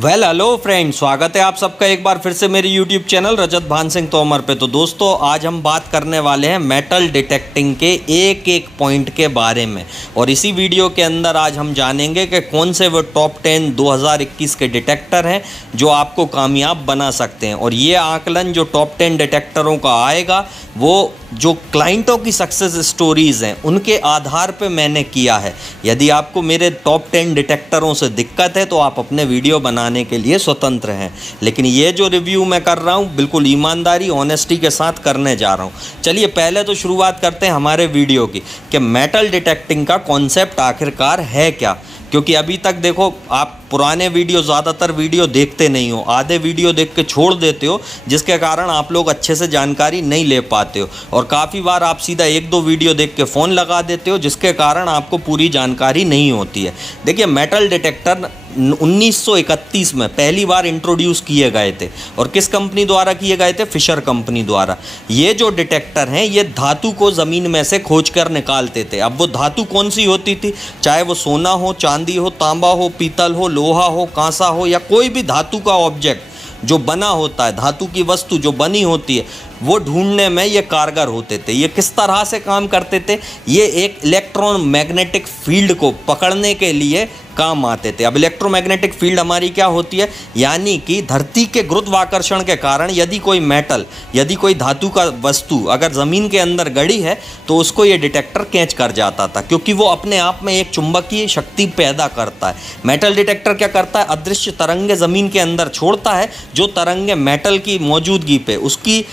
Hello friends, स्वागत है आप सबका एक बार फिर से मेरे यूट्यूब चैनल रजत भान सिंह तोमर पे। तो दोस्तों, आज हम बात करने वाले हैं मेटल डिटेक्टिंग के एक एक पॉइंट के बारे में। और इसी वीडियो के अंदर आज हम जानेंगे कि कौन से वो टॉप 10 2021 के डिटेक्टर हैं जो आपको कामयाब बना सकते हैं। और ये आकलन जो टॉप 10 डिटेक्टरों का आएगा वो जो क्लाइंटों की सक्सेस स्टोरीज़ हैं उनके आधार पे मैंने किया है। यदि आपको मेरे टॉप 10 डिटेक्टरों से दिक्कत है तो आप अपने वीडियो बनाने के लिए स्वतंत्र हैं, लेकिन ये जो रिव्यू मैं कर रहा हूँ बिल्कुल ईमानदारी ऑनेस्टी के साथ करने जा रहा हूँ। चलिए पहले तो शुरुआत करते हैं हमारे वीडियो की कि मेटल डिटेक्टिंग का कॉन्सेप्ट आखिरकार है क्या। क्योंकि अभी तक देखो, आप पुराने वीडियो ज़्यादातर वीडियो देखते नहीं हो, आधे वीडियो देख के छोड़ देते हो, जिसके कारण आप लोग अच्छे से जानकारी नहीं ले पाते हो। और काफ़ी बार आप सीधा एक दो वीडियो देख के फ़ोन लगा देते हो, जिसके कारण आपको पूरी जानकारी नहीं होती है। देखिए, मेटल डिटेक्टर 1931 में पहली बार इंट्रोड्यूस किए गए थे। और किस कंपनी द्वारा किए गए थे? फिशर कंपनी द्वारा। ये जो डिटेक्टर हैं ये धातु को ज़मीन में से खोज कर निकालते थे। अब वो धातु कौन सी होती थी? चाहे वो सोना हो, चांदी हो, तांबा हो, पीतल हो, लोहा हो, कांसा हो, या कोई भी धातु का ऑब्जेक्ट जो बना होता है, धातु की वस्तु जो बनी होती है, वो ढूंढने में ये कारगर होते थे। ये किस तरह से काम करते थे? ये एक इलेक्ट्रोमैग्नेटिक फील्ड को पकड़ने के लिए काम आते थे। अब इलेक्ट्रोमैग्नेटिक फील्ड हमारी क्या होती है? यानी कि धरती के गुरुत्वाकर्षण के कारण यदि कोई मेटल, यदि कोई धातु का वस्तु अगर ज़मीन के अंदर गड़ी है तो उसको ये डिटेक्टर कैच कर जाता था, क्योंकि वो अपने आप में एक चुंबकीय शक्ति पैदा करता है। मेटल डिटेक्टर क्या करता है? अदृश्य तरंगे ज़मीन के अंदर छोड़ता है, जो तरंगे मेटल की मौजूदगी पे उसकी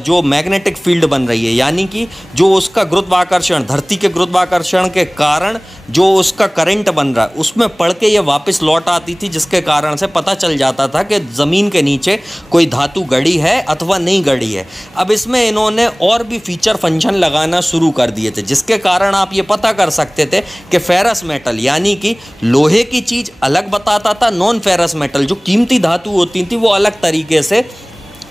जो मैग्नेटिक फील्ड बन रही है, यानी कि जो उसका गुरुत्वाकर्षण, धरती के गुरुत्वाकर्षण के कारण जो उसका करंट बन रहा है, उसमें पड़ के ये वापस लौट आती थी, जिसके कारण से पता चल जाता था कि ज़मीन के नीचे कोई धातु गड़ी है अथवा नहीं गड़ी है। अब इसमें इन्होंने और भी फीचर फंक्शन लगाना शुरू कर दिए थे, जिसके कारण आप ये पता कर सकते थे कि फेरस मेटल यानी कि लोहे की चीज़ अलग बताता था, नॉन फेरस मेटल जो कीमती धातु होती थी वो अलग तरीके से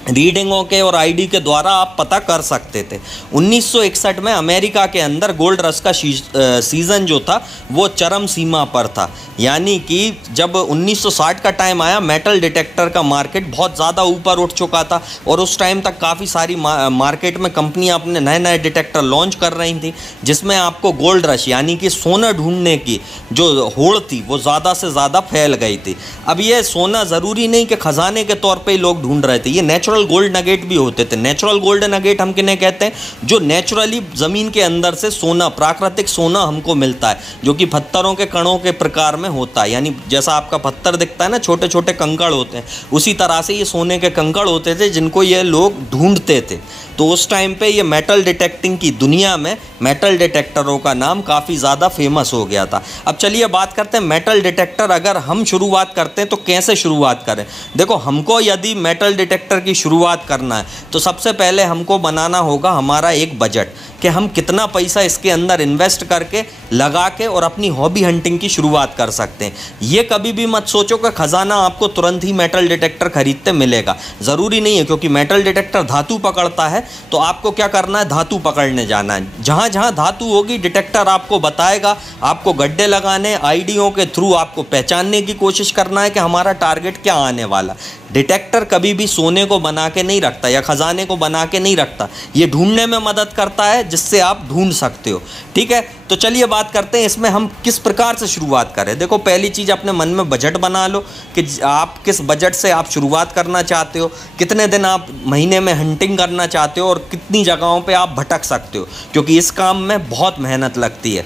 रीडिंगों के और आईडी के द्वारा आप पता कर सकते थे। 1961 में अमेरिका के अंदर गोल्ड रश का सीज़न जो था वो चरम सीमा पर था। यानी कि जब 1960 का टाइम आया, मेटल डिटेक्टर का मार्केट बहुत ज़्यादा ऊपर उठ चुका था और उस टाइम तक काफ़ी सारी मार्केट में कंपनियां अपने नए नए डिटेक्टर लॉन्च कर रही थी, जिसमें आपको गोल्ड रश यानी कि सोना ढूंढने की जो होड़ थी वो ज़्यादा से ज़्यादा फैल गई थी। अब ये सोना ज़रूरी नहीं कि ख़जाने के तौर पर ही लोग ढूंढ रहे थे, ये नेचुरल गोल्ड नगेट भी होते थे। नेचुरल गोल्ड नगेट हम किन्हें कहते हैं? जो नेचुरली ज़मीन के अंदर से सोना, प्राकृतिक सोना हमको मिलता है, जो कि पत्थरों के कणों के प्रकार में होता है। यानी जैसा आपका पत्थर दिखता है ना, छोटे छोटे कंकड़ होते हैं, उसी तरह से ये सोने के कंकड़ होते थे जिनको ये लोग ढूंढते थे। तो उस टाइम पे ये मेटल डिटेक्टिंग की दुनिया में मेटल डिटेक्टरों का नाम काफ़ी ज़्यादा फेमस हो गया था। अब चलिए बात करते हैं मेटल डिटेक्टर अगर हम शुरुआत करते हैं तो कैसे शुरुआत करें। देखो, हमको यदि मेटल डिटेक्टर की शुरुआत करना है तो सबसे पहले हमको बनाना होगा हमारा एक बजट, कि हम कितना पैसा इसके अंदर इन्वेस्ट करके लगा के और अपनी हॉबी हंटिंग की शुरुआत कर सकते हैं। ये कभी भी मत सोचो कि खजाना आपको तुरंत ही मेटल डिटेक्टर खरीदते मिलेगा, ज़रूरी नहीं है। क्योंकि मेटल डिटेक्टर धातु पकड़ता है, तो आपको क्या करना है? धातु पकड़ने जाना है। जहाँ जहाँ धातु होगी डिटेक्टर आपको बताएगा, आपको गड्ढे लगाने, आईडियों के थ्रू आपको पहचानने की कोशिश करना है कि हमारा टारगेट क्या आने वाला। डिटेक्टर कभी भी सोने को बना के नहीं रखता या खजाने को बना के नहीं रखता, ये ढूंढने में मदद करता है जिससे आप ढूंढ सकते हो। ठीक है, तो चलिए बात करते हैं इसमें हम किस प्रकार से शुरुआत करें। देखो, पहली चीज़ अपने मन में बजट बना लो कि आप किस बजट से आप शुरुआत करना चाहते हो, कितने दिन आप महीने में हंटिंग करना चाहते हो और कितनी जगहों पे आप भटक सकते हो, क्योंकि इस काम में बहुत मेहनत लगती है।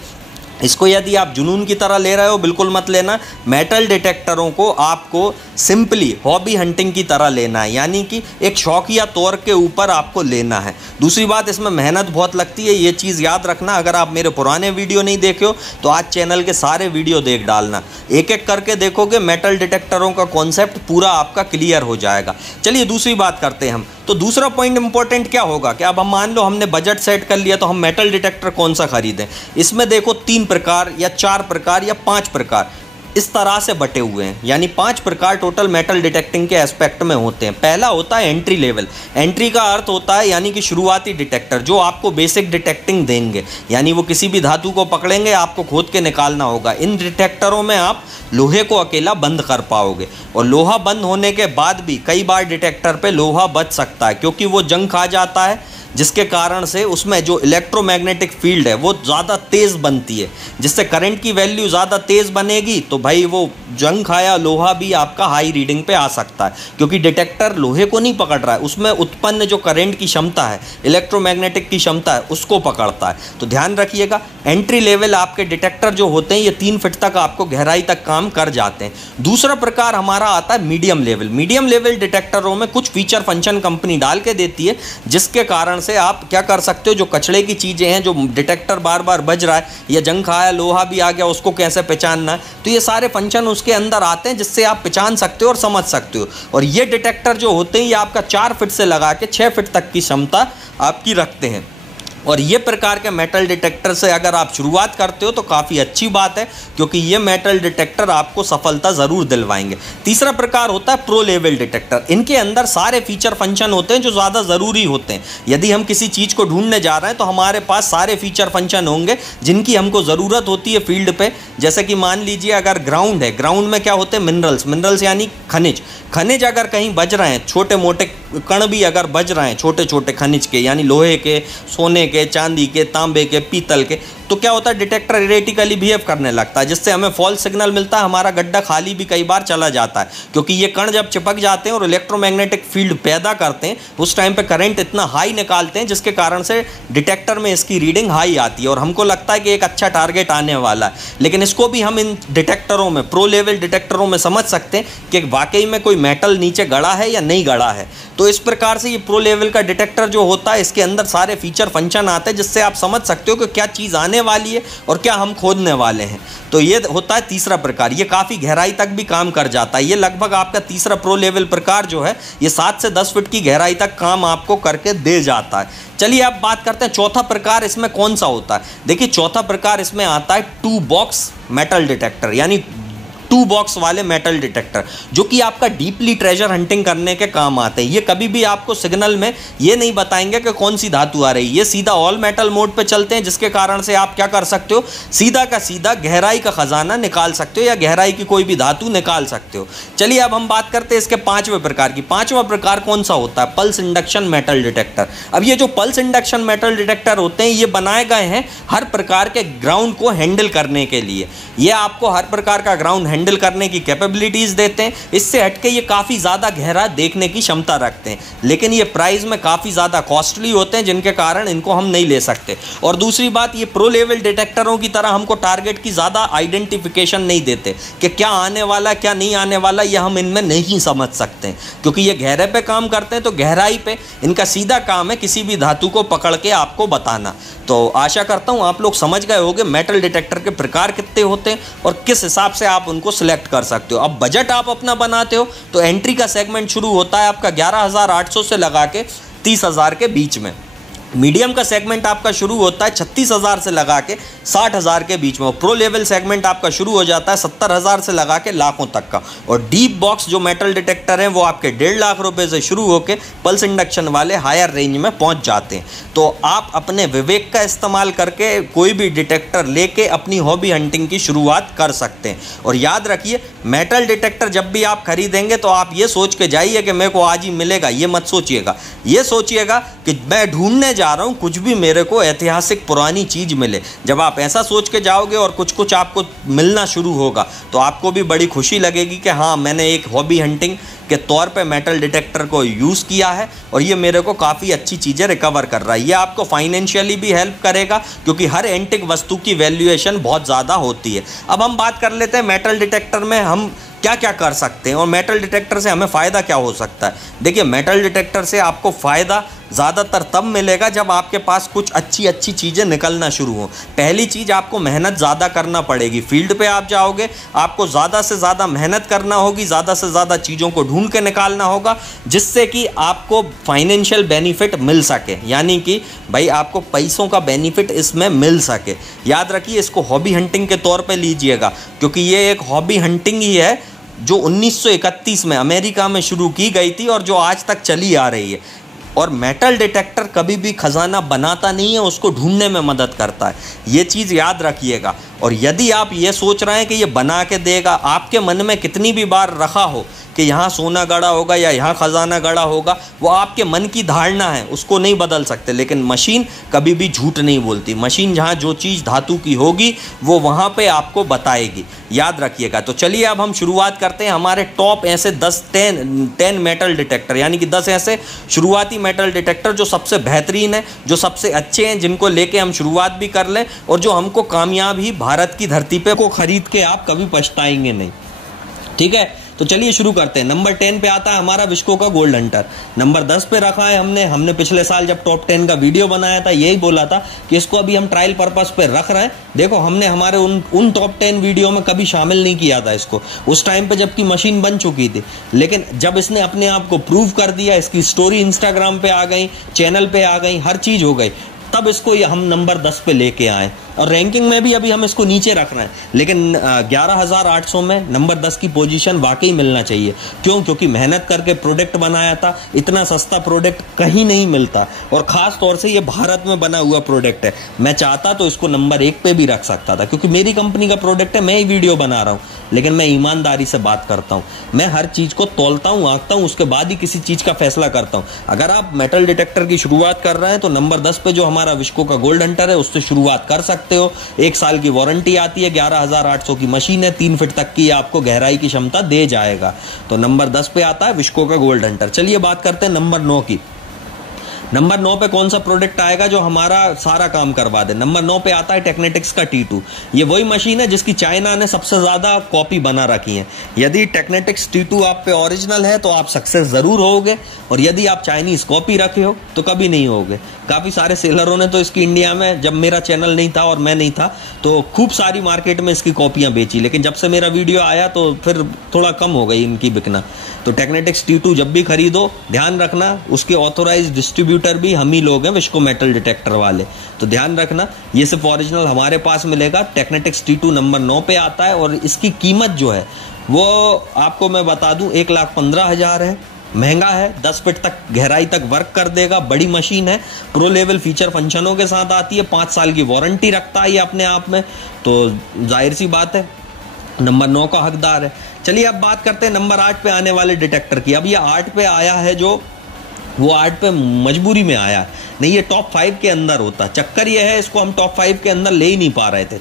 इसको यदि आप जुनून की तरह ले रहे हो, बिल्कुल मत लेना। मेटल डिटेक्टरों को आपको सिंपली हॉबी हंटिंग की तरह लेना है, यानी कि एक शौकिया तौर के ऊपर आपको लेना है। दूसरी बात, इसमें मेहनत बहुत लगती है, ये चीज़ याद रखना। अगर आप मेरे पुराने वीडियो नहीं देखे हो तो आज चैनल के सारे वीडियो देख डालना, एक एक करके देखोगे मेटल डिटेक्टरों का कॉन्सेप्ट पूरा आपका क्लियर हो जाएगा। चलिए दूसरी बात करते हैं हम। तो दूसरा पॉइंट इंपॉर्टेंट क्या होगा कि अब हम मान लो हमने बजट सेट कर लिया, तो हम मेटल डिटेक्टर कौन सा खरीदें। इसमें देखो 3 प्रकार या 4 प्रकार या 5 प्रकार इस तरह से बटे हुए हैं, यानी 5 प्रकार टोटल मेटल डिटेक्टिंग के एस्पेक्ट में होते हैं। पहला होता है एंट्री लेवल। एंट्री का अर्थ होता है यानी कि शुरुआती डिटेक्टर जो आपको बेसिक डिटेक्टिंग देंगे, यानी वो किसी भी धातु को पकड़ेंगे, आपको खोद के निकालना होगा। इन डिटेक्टरों में आप लोहे को अकेला बंद कर पाओगे, और लोहा बंद होने के बाद भी कई बार डिटेक्टर पे लोहा बच सकता है, क्योंकि वो जंग खा जाता है, जिसके कारण से उसमें जो इलेक्ट्रोमैग्नेटिक फील्ड है वो ज़्यादा तेज़ बनती है, जिससे करंट की वैल्यू ज़्यादा तेज़ बनेगी, तो भाई वो जंग खाया लोहा भी आपका हाई रीडिंग पे आ सकता है, क्योंकि डिटेक्टर लोहे को नहीं पकड़ रहा है, उसमें उत्पन्न जो करंट की क्षमता है, इलेक्ट्रोमैग्नेटिक की क्षमता है, उसको पकड़ता है। तो ध्यान रखिएगा, एंट्री लेवल आपके डिटेक्टर जो होते हैं ये 3 फीट तक आपको गहराई तक काम कर जाते हैं। दूसरा प्रकार हमारा आता है मीडियम लेवल। मीडियम लेवल डिटेक्टरों में कुछ फीचर फंक्शन कंपनी डाल के देती है, जिसके कारण से आप क्या कर सकते हो, जो कचड़े की चीज़ें हैं, जो डिटेक्टर बार बार बज रहा है या जंग खाया लोहा भी आ गया, उसको कैसे पहचानना है, तो ये सारे फंक्शन उसके अंदर आते हैं, जिससे आप पहचान सकते हो और समझ सकते हो। और ये डिटेक्टर जो होते हैं ये आपका 4 फीट से लगा के 6 फीट तक की क्षमता आपकी रखते हैं। और ये प्रकार के मेटल डिटेक्टर से अगर आप शुरुआत करते हो तो काफ़ी अच्छी बात है, क्योंकि ये मेटल डिटेक्टर आपको सफलता ज़रूर दिलवाएंगे। तीसरा प्रकार होता है प्रो लेवल डिटेक्टर। इनके अंदर सारे फीचर फंक्शन होते हैं जो ज़्यादा ज़रूरी होते हैं। यदि हम किसी चीज़ को ढूंढने जा रहे हैं तो हमारे पास सारे फीचर फंक्शन होंगे जिनकी हमको ज़रूरत होती है फील्ड पे। जैसे कि मान लीजिए अगर ग्राउंड है, ग्राउंड में क्या होते हैं, मिनरल्स। मिनरल्स यानी खनिज। खनिज अगर कहीं बज रहे हैं, छोटे मोटे कण भी अगर बज रहे हैं छोटे छोटे खनिज के, यानी लोहे के, सोने के, चांदी के, तांबे के, पीतल के, तो क्या होता है, डिटेक्टर इरेटिकली बिहेव करने लगता है, जिससे हमें फॉल्स सिग्नल मिलता है। हमारा गड्ढा खाली भी कई बार चला जाता है, क्योंकि ये कण जब चिपक जाते हैं और इलेक्ट्रोमैग्नेटिक फील्ड पैदा करते हैं, उस टाइम पे करंट इतना हाई निकालते हैं, जिसके कारण से डिटेक्टर में इसकी रीडिंग हाई आती है और हमको लगता है कि एक अच्छा टारगेट आने वाला है। लेकिन इसको भी हम इन डिटेक्टरों में, प्रो लेवल डिटेक्टरों में समझ सकते हैं कि वाकई में कोई मेटल नीचे गड़ा है या नहीं गड़ा है। तो इस प्रकार से ये प्रो लेवल का डिटेक्टर जो होता है, इसके अंदर सारे फीचर फंक्शन आते हैं, जिससे आप समझ सकते हो कि क्या चीज़ आने वाली है और क्या हम खोदने वाले हैं। तो ये होता है तीसरा प्रकार। ये काफ़ी गहराई तक भी काम कर जाता है। ये लगभग आपका तीसरा प्रो लेवल प्रकार जो है, ये 7 से 10 फीट की गहराई तक काम आपको करके दे जाता है। चलिए अब बात करते हैं चौथा प्रकार इसमें कौन सा होता है। देखिए चौथा प्रकार इसमें आता है 2 बॉक्स मेटल डिटेक्टर, यानी 2 बॉक्स वाले मेटल डिटेक्टर, जो कि आपका डीपली ट्रेजर हंटिंग करने के काम आते हैं। ये कभी भी आपको सिग्नल में ये नहीं बताएंगे कि कौन सी धातु आ रही है, ये सीधा ऑल मेटल मोड पे चलते हैं, जिसके कारण से आप क्या कर सकते हो, सीधा का सीधा गहराई का खजाना निकाल सकते हो या गहराई की कोई भी धातु निकाल सकते हो। चलिए अब हम बात करते हैं इसके 5वें प्रकार की। 5वां प्रकार कौन सा होता है, पल्स इंडक्शन मेटल डिटेक्टर। अब ये जो पल्स इंडक्शन मेटल डिटेक्टर होते हैं, ये बनाए गए हैं हर प्रकार के ग्राउंड को हैंडल करने के लिए। ये आपको हर प्रकार का ग्राउंड हैंडल करने की कैपेबिलिटीज देते हैं। इससे हटके ये काफ़ी ज़्यादा गहरा देखने की क्षमता रखते हैं, लेकिन ये प्राइस में काफ़ी ज़्यादा कॉस्टली होते हैं, जिनके कारण इनको हम नहीं ले सकते। और दूसरी बात, ये प्रो लेवल डिटेक्टरों की तरह हमको टारगेट की ज़्यादा आइडेंटिफिकेशन नहीं देते कि क्या आने वाला क्या नहीं आने वाला, ये हम इनमें नहीं समझ सकते हैं, क्योंकि ये गहरे पे काम करते हैं। तो गहराई पे इनका सीधा काम है किसी भी धातु को पकड़ के आपको बताना। तो आशा करता हूँ आप लोग समझ गए होंगे मेटल डिटेक्टर के प्रकार कितने होते हैं और किस हिसाब से आप उनको सिलेक्ट कर सकते हो। अब बजट आप अपना बनाते हो तो एंट्री का सेगमेंट शुरू होता है आपका 11,800 से लगा के 30,000 के बीच में। मीडियम का सेगमेंट आपका शुरू होता है 36,000 से लगा के 60,000 के बीच में। प्रो लेवल सेगमेंट आपका शुरू हो जाता है 70,000 से लगा के लाखों तक का। और डीप बॉक्स जो मेटल डिटेक्टर हैं वो आपके 1.5 लाख रुपए से शुरू होकर पल्स इंडक्शन वाले हायर रेंज में पहुंच जाते हैं। तो आप अपने विवेक का इस्तेमाल करके कोई भी डिटेक्टर लेके अपनी हॉबी हंटिंग की शुरुआत कर सकते हैं। और याद रखिए, मेटल डिटेक्टर जब भी आप खरीदेंगे तो आप ये सोच के जाइए कि मेरे को आज ही मिलेगा, ये मत सोचिएगा। ये सोचिएगा कि मैं ढूंढने जा रहा हूं कुछ भी मेरे को ऐतिहासिक पुरानी चीज मिले। जब आप ऐसा सोच के जाओगे और कुछ कुछ आपको मिलना शुरू होगा तो आपको भी बड़ी खुशी लगेगी कि हाँ, मैंने एक हॉबी हंटिंग के तौर पे मेटल डिटेक्टर को यूज़ किया है और ये मेरे को काफ़ी अच्छी चीज़ें रिकवर कर रहा है। ये आपको फाइनेंशियली भी हेल्प करेगा, क्योंकि हर एंटिक वस्तु की वैल्यूएशन बहुत ज़्यादा होती है। अब हम बात कर लेते हैं मेटल डिटेक्टर में हम क्या क्या कर सकते हैं और मेटल डिटेक्टर से हमें फ़ायदा क्या हो सकता है। देखिए, मेटल डिटेक्टर से आपको फ़ायदा ज़्यादातर तब मिलेगा जब आपके पास कुछ अच्छी अच्छी चीज़ें निकलना शुरू हो। पहली चीज़, आपको मेहनत ज़्यादा करना पड़ेगी। फील्ड पे आप जाओगे, आपको ज़्यादा से ज़्यादा मेहनत करना होगी, ज़्यादा से ज़्यादा चीज़ों को ढूंढ ढूंढ के निकालना होगा जिससे कि आपको फाइनेंशियल बेनिफिट मिल सके, यानी कि भाई आपको पैसों का बेनिफिट इसमें मिल सके। याद रखिए, इसको हॉबी हंटिंग के तौर पे लीजिएगा, क्योंकि ये एक हॉबी हंटिंग ही है जो 1931 में अमेरिका में शुरू की गई थी और जो आज तक चली आ रही है। और मेटल डिटेक्टर कभी भी खजाना बनाता नहीं है, उसको ढूंढने में मदद करता है, ये चीज़ याद रखिएगा। और यदि आप ये सोच रहे हैं कि ये बना के देगा, आपके मन में कितनी भी बार रखा हो कि यहाँ सोना गड़ा होगा या यहाँ खजाना गड़ा होगा, वो आपके मन की धारणा है, उसको नहीं बदल सकते। लेकिन मशीन कभी भी झूठ नहीं बोलती। मशीन जहाँ जो चीज़ धातु की होगी वो वहाँ पे आपको बताएगी, याद रखिएगा। तो चलिए अब हम शुरुआत करते हैं हमारे टॉप ऐसे 10 मेटल डिटेक्टर, यानी कि 10 ऐसे शुरुआती मेटल डिटेक्टर जो सबसे बेहतरीन है, जो सबसे अच्छे हैं, जिनको लेके हम शुरुआत भी कर लें और जो हमको कामयाबी भारत की धरती पे को खरीद के आप कभी पछताएंगे नहीं। ठीक है, तो चलिए शुरू करते हैं। नंबर 10 पे आता है हमारा विस्को का गोल्ड हंटर। नंबर 10 पे रखा है हमने पिछले साल जब टॉप 10 का वीडियो बनाया था, यही बोला था कि इसको अभी हम ट्रायल पर्पस पे रख रहे हैं। देखो, हमने हमारे उन टॉप 10 वीडियो में कभी शामिल नहीं किया था इसको, उस टाइम पे जबकि मशीन बन चुकी थी। लेकिन जब इसने अपने आप को प्रूव कर दिया, इसकी स्टोरी इंस्टाग्राम पे आ गई, चैनल पे आ गई, हर चीज हो गई, तब इसको हम नंबर 10 पे लेके आए। और रैंकिंग में भी अभी हम इसको नीचे रख रहे हैं, लेकिन 11,800 में नंबर 10 की पोजीशन वाकई मिलना चाहिए। क्यों? क्योंकि मेहनत करके प्रोडक्ट बनाया था, इतना सस्ता प्रोडक्ट कहीं नहीं मिलता, और खास तौर से ये भारत में बना हुआ प्रोडक्ट है। मैं चाहता तो इसको नंबर 1 पे भी रख सकता था, क्योंकि मेरी कंपनी का प्रोडक्ट है, मैं ही वीडियो बना रहा हूँ। लेकिन मैं ईमानदारी से बात करता हूँ, मैं हर चीज को तौलता हूँ, आंकता हूँ, उसके बाद ही किसी चीज का फैसला करता हूँ। अगर आप मेटल डिटेक्टर की शुरुआत कर रहे हैं तो नंबर 10 पे जो हमारा विस्को का गोल्ड हंटर है उससे शुरुआत कर सकते हो। 1 साल की वारंटी आती है, 11,800 की मशीन है, 3 फीट तक की आपको गहराई की क्षमता दे जाएगा। तो नंबर 10 पे आता है विस्को का गोल्ड हंटर। चलिए बात करते हैं नंबर 9 की। नंबर 9 पे कौन सा प्रोडक्ट आएगा जो हमारा सारा काम करवा दे? नंबर 9 पे आता है टेक्नेटिक्स का T2। ये वही मशीन है जिसकी चाइना ने सबसे ज्यादा कॉपी बना रखी है। यदि टेक्नेटिक्स T2 आप पे ओरिजिनल है तो आप सक्सेस जरूर होगे, और यदि आप चाइनीज कॉपी रखे हो तो कभी नहीं होगे। काफी सारे सेलरों ने तो इसकी इंडिया में, जब मेरा चैनल नहीं था और मैं नहीं था, तो खूब सारी मार्केट में इसकी कॉपियां बेची, लेकिन जब से मेरा वीडियो आया तो फिर थोड़ा कम हो गई इनकी बिकना। तो टेक्नेटिक्स T2 जब भी खरीदो, ध्यान रखना उसके ऑथोराइज्ड डिस्ट्रीब्यूटर भी हम ही लोग हैं, विस्को मेटल डिटेक्टर वाले। तो ध्यान रखना, ये सिर्फ ओरिजिनल हमारे पास मिलेगा। टेक्नेटिक्स T2 नंबर 9 पे आता है, और इसकी कीमत जो है वो आपको मैं बता दूं 1,15,000 है। महंगा है, 10 फीट तक गहराई तक वर्क कर देगा, बड़ी मशीन है, प्रो लेवल फीचर फंक्शनों के साथ आती है, 5 साल की वारंटी रखता है ये अपने आप में। तो जाहिर सी बात है नंबर 9 का हकदार है। चलिए अब बात करते हैं नंबर 8 पे आने वाले डिटेक्टर की। अब ये 8 पे आया है, जो वो 8 पे मजबूरी में आया नहीं, ये टॉप 5 के अंदर होता। चक्कर ये है, इसको हम टॉप 5 के अंदर ले ही नहीं पा रहे थे।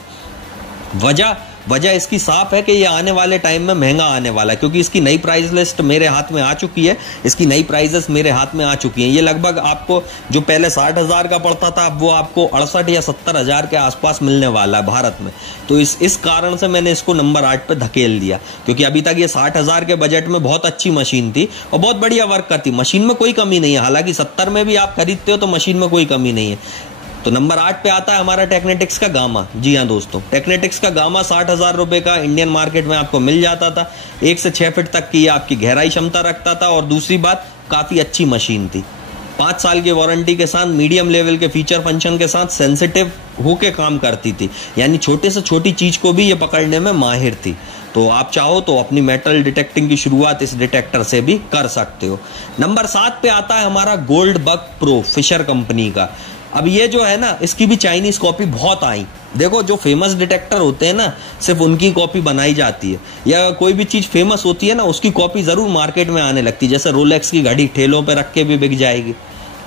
वजह इसकी साफ है कि ये आने वाले टाइम में महंगा आने वाला है, क्योंकि इसकी नई प्राइस लिस्ट मेरे हाथ में आ चुकी है, इसकी नई प्राइजेस मेरे हाथ में आ चुकी हैं। ये लगभग आपको जो पहले 60,000 का पड़ता था, अब वो आपको 68 या 70,000 के आसपास मिलने वाला है भारत में। तो इस कारण से मैंने इसको नंबर 8 पे धकेल दिया, क्योंकि अभी तक ये 60,000 के बजट में बहुत अच्छी मशीन थी और बहुत बढ़िया वर्क करती। मशीन में कोई कमी नहीं है, हालांकि 70 में भी आप खरीदते हो तो मशीन में कोई कमी नहीं है। तो नंबर 8 पे आता है हमारा टेक्नेटिक्स का गामा। जी हाँ दोस्तों, टेक्नेटिक्स का गामा 60,000 रुपए का इंडियन मार्केट में आपको मिल जाता था। 1 से 6 फीट तक की आपकी गहराई क्षमता रखता था, और दूसरी बात काफी अच्छी मशीन थी। 5 साल की वारंटी के साथ, मीडियम लेवल के फीचर फंक्शन के साथ सेंसिटिव होके काम करती थी, यानी छोटे से छोटी चीज को भी ये पकड़ने में माहिर थी। तो आप चाहो तो अपनी मेटल डिटेक्टिंग की शुरुआत इस डिटेक्टर से भी कर सकते हो। नंबर 7 पे आता है हमारा gold bug pro, Fisher company का। अब ये जो है ना, इसकी भी चाइनीज कॉपी बहुत आई। देखो, जो फेमस डिटेक्टर होते हैं ना, सिर्फ उनकी कॉपी बनाई जाती है, या कोई भी चीज फेमस होती है ना, उसकी कॉपी जरूर मार्केट में आने लगती है। जैसे रोलेक्स की घड़ी ठेलों पे रख के भी बिक जाएगी,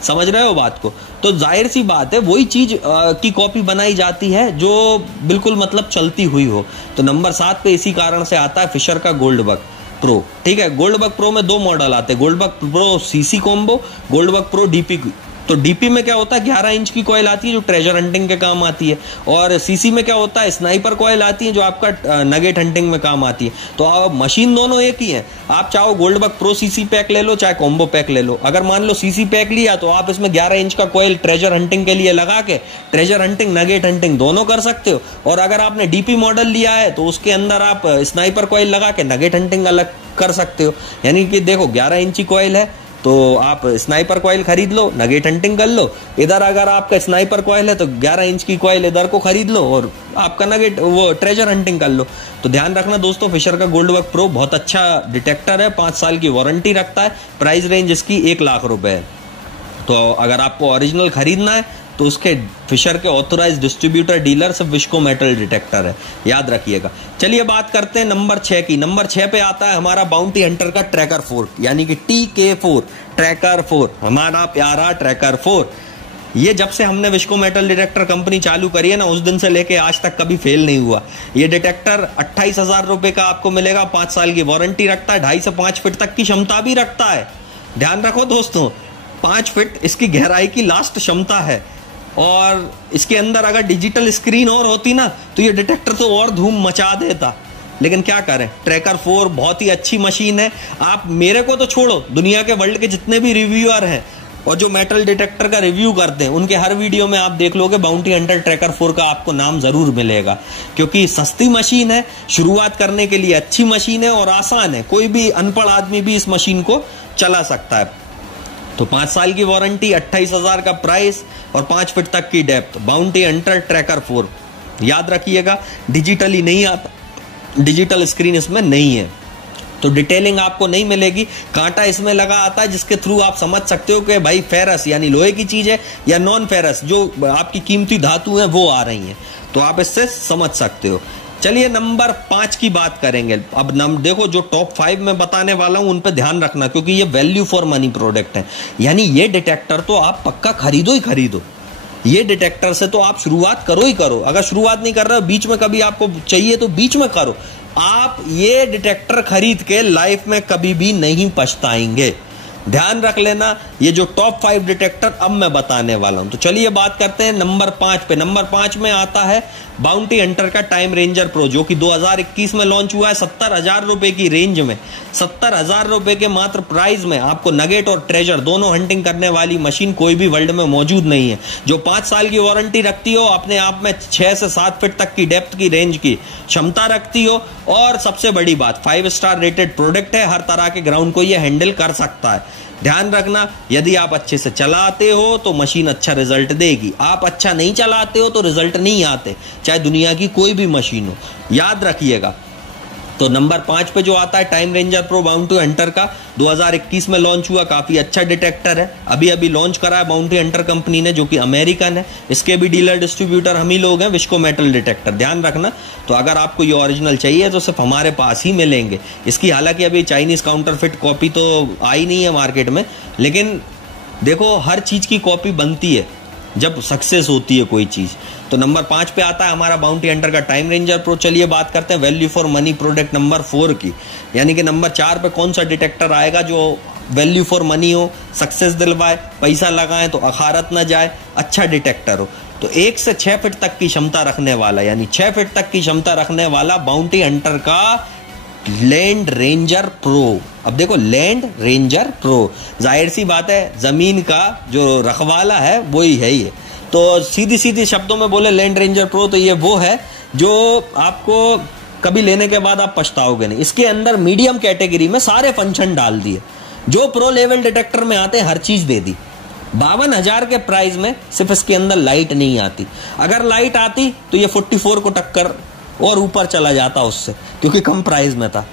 समझ रहे हो बात को? तो जाहिर सी बात है वही चीज की कॉपी बनाई जाती है जो बिल्कुल मतलब चलती हुई हो। तो नंबर 7 पे इसी कारण से आता है फिशर का गोल्ड बग प्रो। ठीक है, गोल्ड बग प्रो में 2 मॉडल आते हैं, gold bug pro CC combo, gold bug pro DP तो डीपी में क्या होता है 11 इंच की कॉइल आती है जो ट्रेजर हंटिंग के काम आती है, और सीसी में क्या होता है स्नाइपर कॉइल आती है जो आपका नगेट हंटिंग में काम आती है। तो मशीन दोनों एक ही है, आप चाहो गोल्डबग प्रो सीसी पैक ले लो चाहे कॉम्बो पैक ले लो। अगर मान लो सीसी पैक लिया तो आप इसमें 11 इंच का कॉइल ट्रेजर हंटिंग के लिए लगा के ट्रेजर हंटिंग नगेट हंटिंग दोनों कर सकते हो, और अगर आपने डीपी मॉडल लिया है तो उसके अंदर आप स्नाइपर कॉइल लगा के नगेट हंटिंग अलग कर सकते हो। यानी कि देखो 11 इंची कॉइल है तो आप स्नाइपर कॉइल खरीद लो, नगेट हंटिंग कर लो। इधर अगर आपका स्नाइपर कॉइल है तो 11 इंच की कॉइल इधर को खरीद लो और आपका नगेट वो ट्रेजर हंटिंग कर लो। तो ध्यान रखना दोस्तों, फिशर का गोल्डबग प्रो बहुत अच्छा डिटेक्टर है, 5 साल की वारंटी रखता है, प्राइस रेंज इसकी 1 लाख रुपए है। तो अगर आपको ओरिजिनल खरीदना है तो उसके फिशर के ऑथोराइज डिस्ट्रीब्यूटर डीलर से विस्को मेटल डिटेक्टर है, याद रखिएगा। चलिए बात करते हैं नंबर 6 की। नंबर 6 पे आता है हमारा बाउंटी हंटर का ट्रैकर 4 यानी कि TK4 ट्रैकर 4, हमारा प्यारा ट्रैकर 4। ये जब से हमने विस्को मेटल डिटेक्टर कंपनी चालू करी है ना, उस दिन से लेके आज तक कभी फेल नहीं हुआ। ये डिटेक्टर 28,000 रुपए का आपको मिलेगा, 5 साल की वारंटी रखता है, 2.5 से 5 फीट तक की क्षमता भी रखता है। ध्यान रखो दोस्तों, 5 फीट इसकी गहराई की लास्ट क्षमता है, और इसके अंदर अगर डिजिटल स्क्रीन और होती ना तो ये डिटेक्टर तो और धूम मचा देता, लेकिन क्या करें, ट्रैकर 4 बहुत ही अच्छी मशीन है। आप मेरे को तो छोड़ो, दुनिया के वर्ल्ड के जितने भी रिव्यूअर हैं और जो मेटल डिटेक्टर का रिव्यू करते हैं उनके हर वीडियो में आप देख लोगे बाउंटी हंटर ट्रैकर 4 का आपको नाम जरूर मिलेगा, क्योंकि सस्ती मशीन है, शुरुआत करने के लिए अच्छी मशीन है और आसान है, कोई भी अनपढ़ आदमी भी इस मशीन को चला सकता है। तो 5 साल की वारंटी, 28,000 का प्राइस और 5 फीट तक की डेप्थ, बाउंटी हंटर ट्रैकर 4, याद रखिएगा। डिजिटली नहीं आता, डिजिटल स्क्रीन इसमें नहीं है, तो डिटेलिंग आपको नहीं मिलेगी। कांटा इसमें लगा आता है जिसके थ्रू आप समझ सकते हो कि भाई फेरस यानी लोहे की चीज है या नॉन फेरस जो आपकी कीमती धातु है वो आ रही है, तो आप इससे समझ सकते हो। चलिए नंबर 5 की बात करेंगे। अब देखो जो टॉप 5 में बताने वाला हूं उन पे ध्यान रखना, क्योंकि ये वैल्यू फॉर मनी प्रोडक्ट है। यानी ये डिटेक्टर तो आप पक्का खरीदो ही खरीदो, ये डिटेक्टर से तो आप शुरुआत करो ही करो। अगर शुरुआत नहीं कर रहे हो, बीच में कभी आपको चाहिए तो बीच में करो। आप ये डिटेक्टर खरीद के लाइफ में कभी भी नहीं पछताएंगे, ध्यान रख लेना। ये जो टॉप 5 डिटेक्टर अब मैं बताने वाला हूं, तो चलिए बात करते हैं नंबर 5 पे। नंबर 5 में आता है बाउंटी हंटर का टाइम रेंजर प्रो, जो कि 2021 में लॉन्च हुआ है 70,000 रुपए की रेंज में। 70,000 रुपए के मात्र प्राइस में आपको नगेट और ट्रेजर दोनों हंटिंग करने वाली मशीन कोई भी वर्ल्ड में मौजूद नहीं है, जो 5 साल की वारंटी रखती हो, अपने आप में 6 से 7 फीट तक की डेप्थ की रेंज की क्षमता रखती हो, और सबसे बड़ी बात 5 स्टार रेटेड प्रोडक्ट है, हर तरह के ग्राउंड को यह हैंडल कर सकता है। ध्यान रखना, यदि आप अच्छे से चलाते हो तो मशीन अच्छा रिजल्ट देगी, आप अच्छा नहीं चलाते हो तो रिजल्ट नहीं आते, चाहे दुनिया की कोई भी मशीन हो, याद रखिएगा। तो नंबर 5 पे जो आता है time ranger pro bounty Hunter का, 2021 में लॉन्च हुआ, काफी अच्छा डिटेक्टर है, अभी अभी लॉन्च करा है बाउंटी हंटर कंपनी ने, जो कि अमेरिकन है। इसके भी डीलर डिस्ट्रीब्यूटर हम ही लोग हैं, विस्को मेटल डिटेक्टर, ध्यान रखना। तो अगर आपको ये ओरिजिनल चाहिए तो सिर्फ हमारे पास ही मिलेंगे। इसकी हालांकि अभी चाइनीज काउंटरफिट कॉपी तो आई नहीं है मार्केट में, लेकिन देखो हर चीज की कॉपी बनती है जब सक्सेस होती है कोई चीज। तो नंबर 5 पे आता है हमारा बाउंटी हंटर का टाइम रेंजर प्रो। चलिए बात करते हैं value for money product number 4 की, यानी कि नंबर 4 पे कौन सा डिटेक्टर आएगा जो वैल्यू फॉर मनी हो, सक्सेस दिलवाए, पैसा लगाएं तो अखारत ना जाए, अच्छा डिटेक्टर हो। तो 1 से 6 फीट तक की क्षमता रखने वाला, यानी 6 फीट तक की क्षमता रखने वाला बाउंटी हंटर का लैंड रेंजर प्रो। अब देखो लैंड रेंजर प्रो, जाहिर सी बात है जमीन का जो रखवाला है वही है ये। तो सीधी सीधी शब्दों में बोले लैंड रेंजर प्रो, तो ये वो है जो आपको कभी लेने के बाद आप पछताओगे नहीं। इसके अंदर मीडियम कैटेगरी में सारे फंक्शन डाल दिए, जो प्रो लेवल डिटेक्टर में आते हैं हर चीज दे दी। 52,000 के प्राइस में सिर्फ इसके अंदर लाइट नहीं आती, अगर लाइट आती तो ये 44 को टक्कर और ऊपर चला जाता उससे, क्योंकि कम प्राइस में था।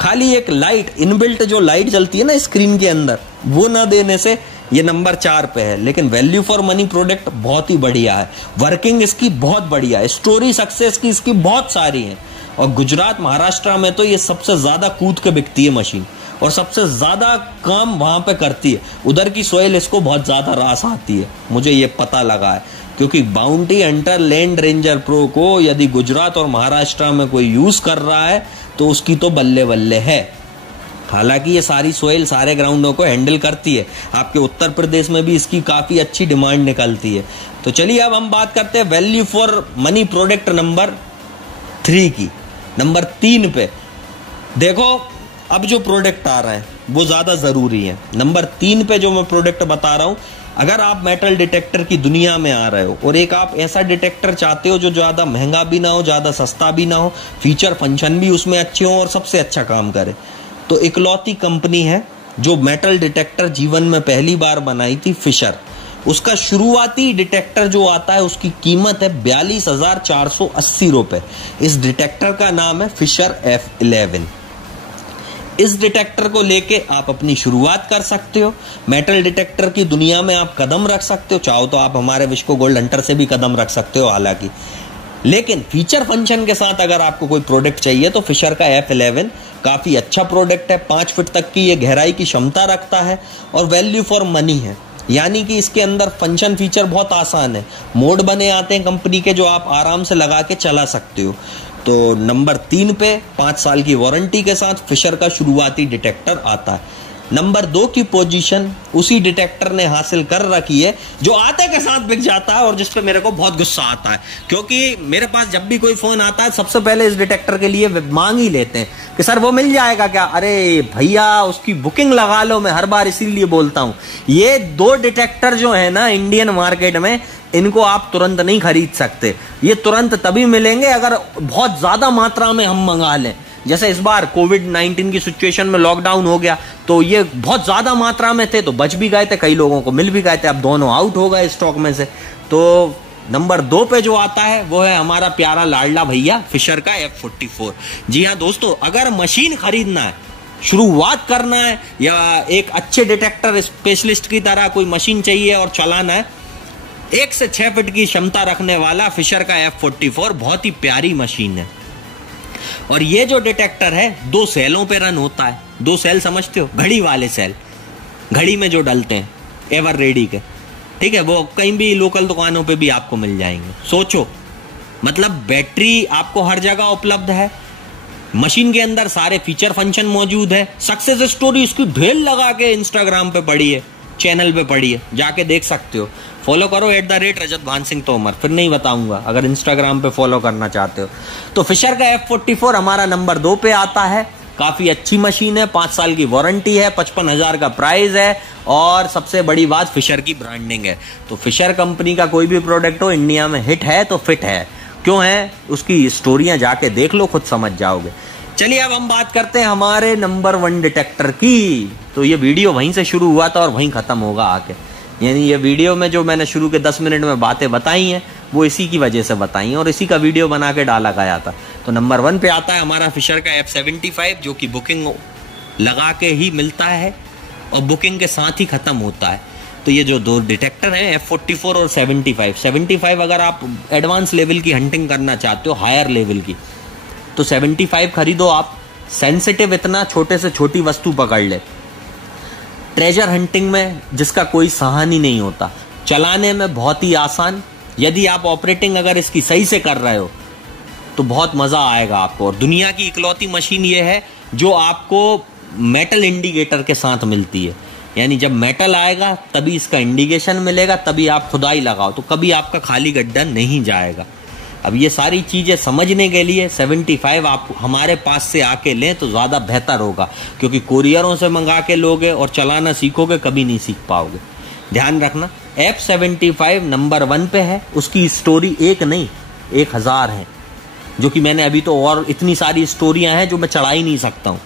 खाली एक लाइट इनबिल्ट जो लाइट जलती है ना स्क्रीन के अंदर, वो ना देने से ये नंबर 4 पे है। लेकिन वैल्यू फॉर मनी प्रोडक्ट बहुत ही बढ़िया है, वर्किंग इसकी बहुत बढ़िया है, स्टोरी सक्सेस की इसकी बहुत सारी है, और गुजरात महाराष्ट्र में तो ये सबसे ज्यादा कूद के बिकती है मशीन, और सबसे ज्यादा काम वहां पे करती है। उधर की सोइल इसको बहुत ज्यादा रास आती है, मुझे ये पता लगा है, क्योंकि bounty Hunter land ranger pro को यदि गुजरात और महाराष्ट्र में कोई यूज कर रहा है तो उसकी तो बल्ले बल्ले है। हालांकि ये सारी सोइल सारे ग्राउंडों को हैंडल करती है। आपके उत्तर प्रदेश में भी इसकी काफ़ी अच्छी डिमांड निकलती है। तो चलिए अब हम बात करते हैं value for money product number 3 की। नंबर 3 पे देखो, अब जो प्रोडक्ट आ रहा है वो ज़्यादा ज़रूरी है। नंबर 3 पे जो मैं प्रोडक्ट बता रहा हूँ, अगर आप मेटल डिटेक्टर की दुनिया में आ रहे हो और एक आप ऐसा डिटेक्टर चाहते हो जो ज़्यादा महंगा भी ना हो, ज़्यादा सस्ता भी ना हो, फीचर फंक्शन भी उसमें अच्छे हो और सबसे अच्छा काम करे, तो इकलौती कंपनी है जो मेटल डिटेक्टर जीवन में पहली बार बनाई थी, फिशर। उसका शुरुआती डिटेक्टर जो आता है उसकी कीमत है 42,480 रुपए। इस डिटेक्टर का नाम है फिशर F11। इस डिटेक्टर को लेके आप अपनी शुरुआत कर सकते हो। मेटल डिटेक्टर की दुनिया में आप कदम रख सकते हो। चाहो तो आप हमारे विश्व गोल्ड हंटर से भी कदम रख सकते हो हालांकि, लेकिन फीचर फंक्शन के साथ अगर आपको कोई प्रोडक्ट चाहिए तो फिशर का F11 काफी अच्छा प्रोडक्ट है। 5 फीट तक की ये गहराई की क्षमता रखता है और वैल्यू फॉर मनी है, यानी कि इसके अंदर फंक्शन फीचर बहुत आसान है। मोड बने आते हैं कंपनी के जो आप आराम से लगा के चला सकते हो। तो नंबर 3 पे 5 साल की वारंटी के साथ फिशर का शुरुआती डिटेक्टर आता है। नंबर 2 की पोजीशन उसी डिटेक्टर ने हासिल कर रखी है जो आते के साथ बिक जाता है और जिस पे मेरे को बहुत गुस्सा आता है, क्योंकि मेरे पास जब भी कोई फोन आता है सबसे पहले इस डिटेक्टर के लिए मांग ही लेते हैं कि सर वो मिल जाएगा क्या। अरे भैया उसकी बुकिंग लगा लो। मैं हर बार इसीलिए बोलता हूं, ये 2 डिटेक्टर जो है ना इंडियन मार्केट में, इनको आप तुरंत नहीं खरीद सकते। ये तुरंत तभी मिलेंगे अगर बहुत ज्यादा मात्रा में हम मंगा लें। जैसे इस बार कोविड-19 की सिचुएशन में लॉकडाउन हो गया तो ये बहुत ज्यादा मात्रा में थे तो बच भी गए थे, कई लोगों को मिल भी गए थे। अब दोनों आउट हो गए स्टॉक में से। तो नंबर 2 पे जो आता है वो है हमारा प्यारा लाडला भैया फिशर का F44। जी हाँ दोस्तों, अगर मशीन खरीदना है, शुरुआत करना है या एक अच्छे डिटेक्टर स्पेशलिस्ट की तरह कोई मशीन चाहिए और चलाना है, 1 से 6 फीट की क्षमता रखने वाला फिशर का F44 बहुत ही प्यारी मशीन है। और ये जो डिटेक्टर है 2 सेलों पे रन होता है। 2 सेल समझते हो, घड़ी वाले सेल, घड़ी में जो डलते हैं एवर रेडी के, ठीक है, वो कहीं भी लोकल दुकानों पे भी आपको मिल जाएंगे। सोचो, मतलब बैटरी आपको हर जगह उपलब्ध है, मशीन के अंदर सारे फीचर फंक्शन मौजूद है। सक्सेस स्टोरी उसकी ढेर लगा के इंस्टाग्राम पे पड़ी है, चैनल पे पड़ी है, जाके देख सकते हो। फॉलो करो @रजत भान सिंह तोमर, फिर नहीं बताऊंगा अगर इंस्टाग्राम पे फॉलो करना चाहते हो। तो फिशर का F44 हमारा नंबर 2 पे आता है। काफी अच्छी मशीन है, 5 साल की वारंटी है, 55,000 का प्राइस है और सबसे बड़ी बात फिशर की ब्रांडिंग है। तो फिशर कंपनी का कोई भी प्रोडक्ट हो इंडिया में हिट है तो फिट है। क्यों है, उसकी स्टोरियां जाके देख लो, खुद समझ जाओगे। चलिए अब हम बात करते हैं हमारे नंबर 1 डिटेक्टर की। तो ये वीडियो वहीं से शुरू हुआ था और वहीं खत्म होगा आके, यानी ये वीडियो में जो मैंने शुरू के 10 मिनट में बातें बताई हैं वो इसी की वजह से बताई और इसी का वीडियो बना के डाला गया था। तो नंबर 1 पे आता है हमारा फिशर का F75 जो कि बुकिंग लगा के ही मिलता है और बुकिंग के साथ ही खत्म होता है। तो ये जो 2 डिटेक्टर हैं F44 और 75 अगर आप एडवांस लेवल की हंटिंग करना चाहते हो, हायर लेवल की, तो 75 खरीदो आप। सेंसिटिव इतना, छोटे से छोटी वस्तु पकड़ ले। ट्रेजर हंटिंग में जिसका कोई सहानी नहीं होता, चलाने में बहुत ही आसान। यदि आप ऑपरेटिंग अगर इसकी सही से कर रहे हो तो बहुत मजा आएगा आपको। और दुनिया की इकलौती मशीन ये है जो आपको मेटल इंडिकेटर के साथ मिलती है, यानी जब मेटल आएगा तभी इसका इंडिकेशन मिलेगा, तभी आप खुदाई लगाओ तो कभी आपका खाली गड्ढा नहीं जाएगा। अब ये सारी चीजें समझने के लिए 75 आप हमारे पास से आके लें तो ज्यादा बेहतर होगा, क्योंकि कोरियरों से मंगा के लोगे और चलाना सीखोगे कभी नहीं सीख पाओगे। ध्यान रखना, F75 नंबर 1 पे है। उसकी स्टोरी एक नहीं 1000 है, जो कि मैंने अभी तो और इतनी सारी स्टोरियां हैं जो मैं चढ़ा ही नहीं सकता हूँ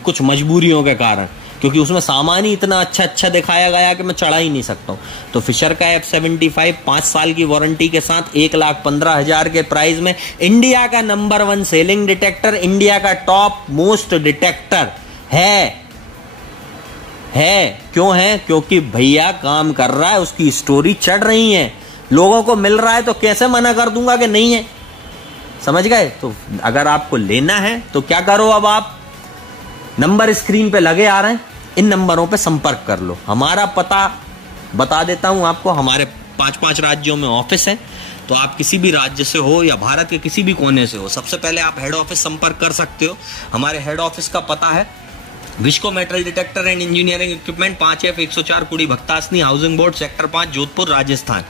कुछ मजबूरियों के कारण, क्योंकि उसमें सामान ही इतना अच्छा दिखाया गया कि मैं चढ़ा ही नहीं सकता हूँ। तो फिशर का F75 5 साल की वारंटी के साथ 1,15,000 के प्राइस में इंडिया का नंबर 1 सेलिंग डिटेक्टर, इंडिया का टॉप मोस्ट डिटेक्टर है। क्यों है? क्योंकि भैया काम कर रहा है, उसकी स्टोरी चढ़ रही है, लोगों को मिल रहा है, तो कैसे मना कर दूंगा कि नहीं है। समझ गए? तो अगर आपको लेना है तो क्या करो, अब आप नंबर स्क्रीन पे लगे आ रहे हैं, इन नंबरों पे संपर्क कर लो। हमारा पता बता देता हूं आपको, हमारे 5 राज्यों में ऑफिस है, तो आप किसी भी राज्य से हो या भारत के किसी भी कोने से हो, सबसे पहले आप हेड ऑफिस संपर्क कर सकते हो। हमारे हेड ऑफिस का पता है Visco metal detector and engineering equipment 5F104 Kudi Bhaktasani housing board sector 5 Jodhpur Rajasthan.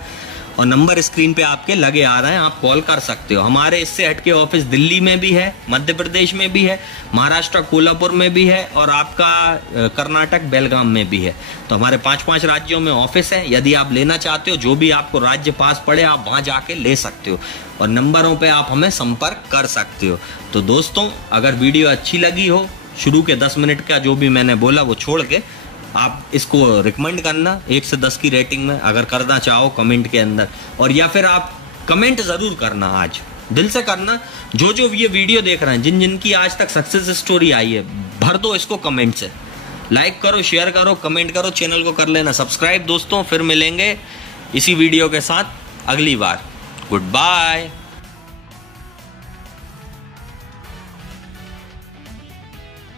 और नंबर स्क्रीन पे आपके लगे आ रहे हैं, आप कॉल कर सकते हो। हमारे इससे हटके ऑफिस दिल्ली में भी है, मध्य प्रदेश में भी है, महाराष्ट्र कोल्हापुर में भी है और आपका कर्नाटक बेलगाम में भी है। तो हमारे 5 राज्यों में ऑफिस है। यदि आप लेना चाहते हो, जो भी आपको राज्य पास पड़े, आप वहाँ जाके ले सकते हो और नंबरों पे आप हमें संपर्क कर सकते हो। तो दोस्तों, अगर वीडियो अच्छी लगी हो, शुरू के 10 मिनट का जो भी मैंने बोला वो छोड़ के आप इसको रिकमेंड करना 1 से 10 की रेटिंग में, अगर करना चाहो कमेंट के अंदर, और या फिर आप कमेंट ज़रूर करना, आज दिल से करना। जो ये वीडियो देख रहे हैं, जिनकी आज तक सक्सेस स्टोरी आई है, भर दो इसको कमेंट से। लाइक करो, शेयर करो, कमेंट करो, चैनल को कर लेना सब्सक्राइब। दोस्तों, फिर मिलेंगे इसी वीडियो के साथ अगली बार। Good bye.